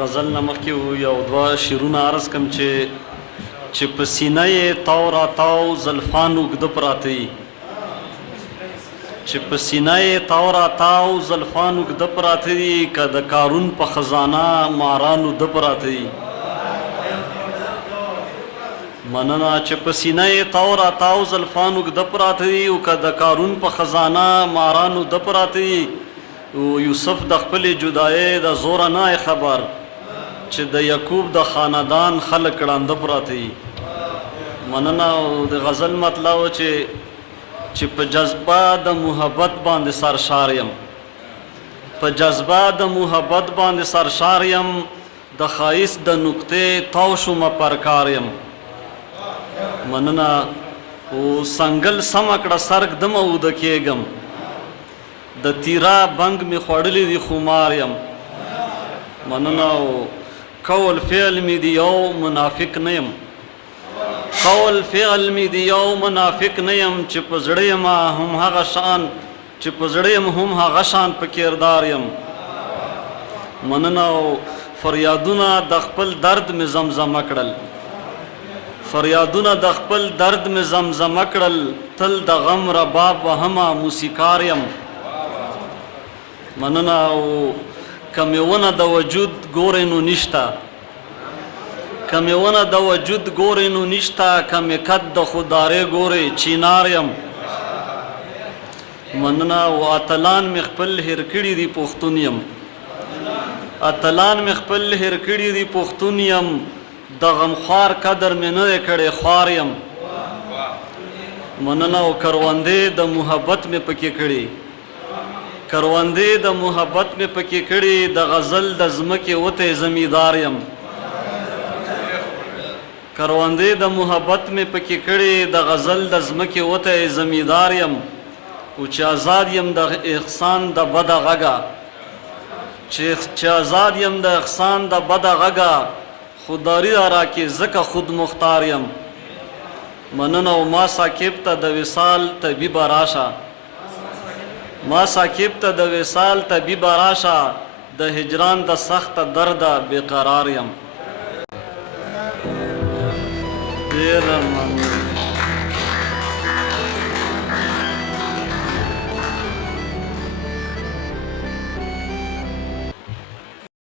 غزل نه مخکې یو دوه شعرونه عرض کړم چې په سینه یې تاو راتاو زلفان اوږده پراته دي، چې په سینه یې تاو راتاو زلفان اوږده پراته دي، که د کارون په خزانه ماران اوده پراته دي. مننه چې په سینه یې تاو راتاو زلفان اوږده پراته دي، او که د کارون په خزانه ماران اوده پراته دي. یوسف د خپلې جدایۍ د زوره نه خبر، چې د یعقوب د خاندان خلک ړانده پراته دي. مننه. او د غزل مطلب چې په جذبه د محبت باندې سرشار یم، په جذبه د محبت باندې سرشار یم، د ښایست د نقطې تاو شومه پرکار یم. مننه. او سنګل سمه کړه سرک دمه اوده کېږم، د تیرا بنګ مې خوړلی دي خمار یم. مننه. او قول فعل مې دی یو منافق نه یم، قول فعل مې دی یو منافق نه یم، چې په زړه یم هم هغه شان، چې په زړه یم هم هغه شان په کردار یم. مننه. او فریادونه د خپل درد مې زمزمه کړل، فریادونه د خپل درد مې زمزمه کړل، تل د غم رباب وهمه موسیقار یم. مننه. او که مې ونه د وجود ګورې نو نشته، که مې ونه د وجود ګورې نو نشته، که مې قد د خودارې ګورې چینار یم. مننه. او اتلان مې خپل هېر کړي دي پښتون یم، اتلان مې خپل هېر کړي دي پښتون یم، د غمخوار قدر مې نه دی کړی خوار یم. مننه. او کروندې د محبت مې پکې کړي، کروندې د محبت مې پکې کړي، د غزل د ځمکې وتی زمیدار یم. کروندې د محبت مې پکې کړي، د غزل د ځمکې وتی زمیدار یم. او چې آزاد یم د احسان د بده غږه، چې آزاد یم د احسان د بده غږه، خودداري راکې ځکه خود مختار یم. مننه. او ما ساکب ته د وصال طبیب راشه، ما ساکب ته د وصال طبیب راشه، د هجران د سخت درده بې قرار یم.